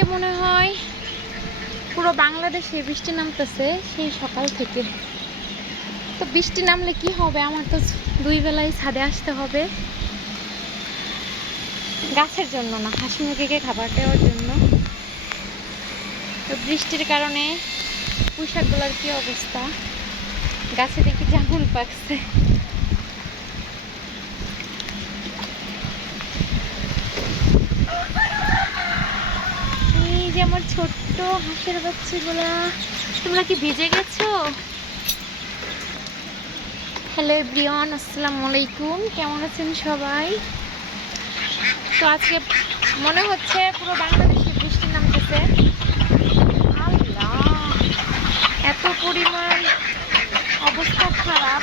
আজকে মনে হয় পুরো বাংলাদেশে বৃষ্টি নামতেছে সেই সকাল থেকে। তো বৃষ্টি নামলে কি হবে? আমার তো দুই বেলায় ছাদে আসতে হবে। গাছের জন্য না, হাসি মুরগিকে খাবার দেওয়ার জন্য। তো বৃষ্টির কারণে পোশাকগুলোর কি অবস্থা? গাছে দেখি জামুন পাকছে এই যে আমার ছোট্ট হাঁসের বাচ্চাগুলা। তোমরা কি ভিজে গেছো? হ্যালো ব্রিয়ন আসসালামু আলাইকুম। কেমন আছেন সবাই? তো আজকে মনে হচ্ছে পুরো বাংলাদেশে বৃষ্টি নামতেছে। আল্লাহ, এত পরিমাণ অবস্থা খারাপ।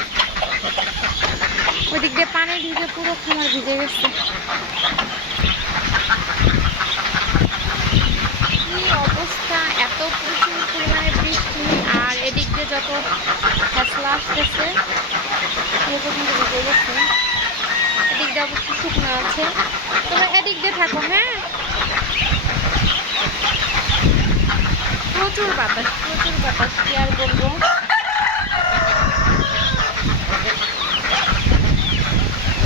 ওইদিক দিয়ে পানি ভিজে পুরো খামার ভিজে গেছে কি অবস্থা এত প্রচুর পরিমাণে বৃষ্টি আর এদিক দিয়ে যত ফসলা আসতেছে। এদিক দিয়ে অবশ্য শুকনো আছে। তোমরা এদিক দিয়ে থাকো হ্যাঁ? প্রচুর বাতাস প্রচুর বাতাস, কি আর বলব?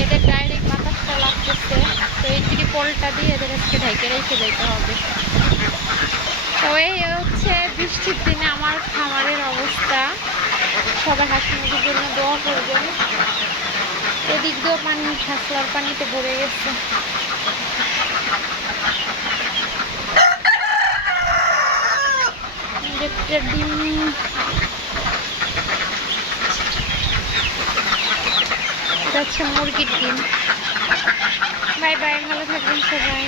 এদের ডাইরেক্ট বাতাসটা লাগতেছে। তো এই ত্রিপলটা দিয়ে এদের আজকে ঢেকে রেখে যেতে হবে। তো এই হচ্ছে বৃষ্টির দিনে আমার খামারের অবস্থা। সবাই হাসি মুখের জন্য দোয়া করবেন এদিক দিয়েও পানি খাসলার পানিতে ভরে গেছে। ডিম। এটা মুরগির ডিম। বাই বাই, ভালো থাকবেন সবাই।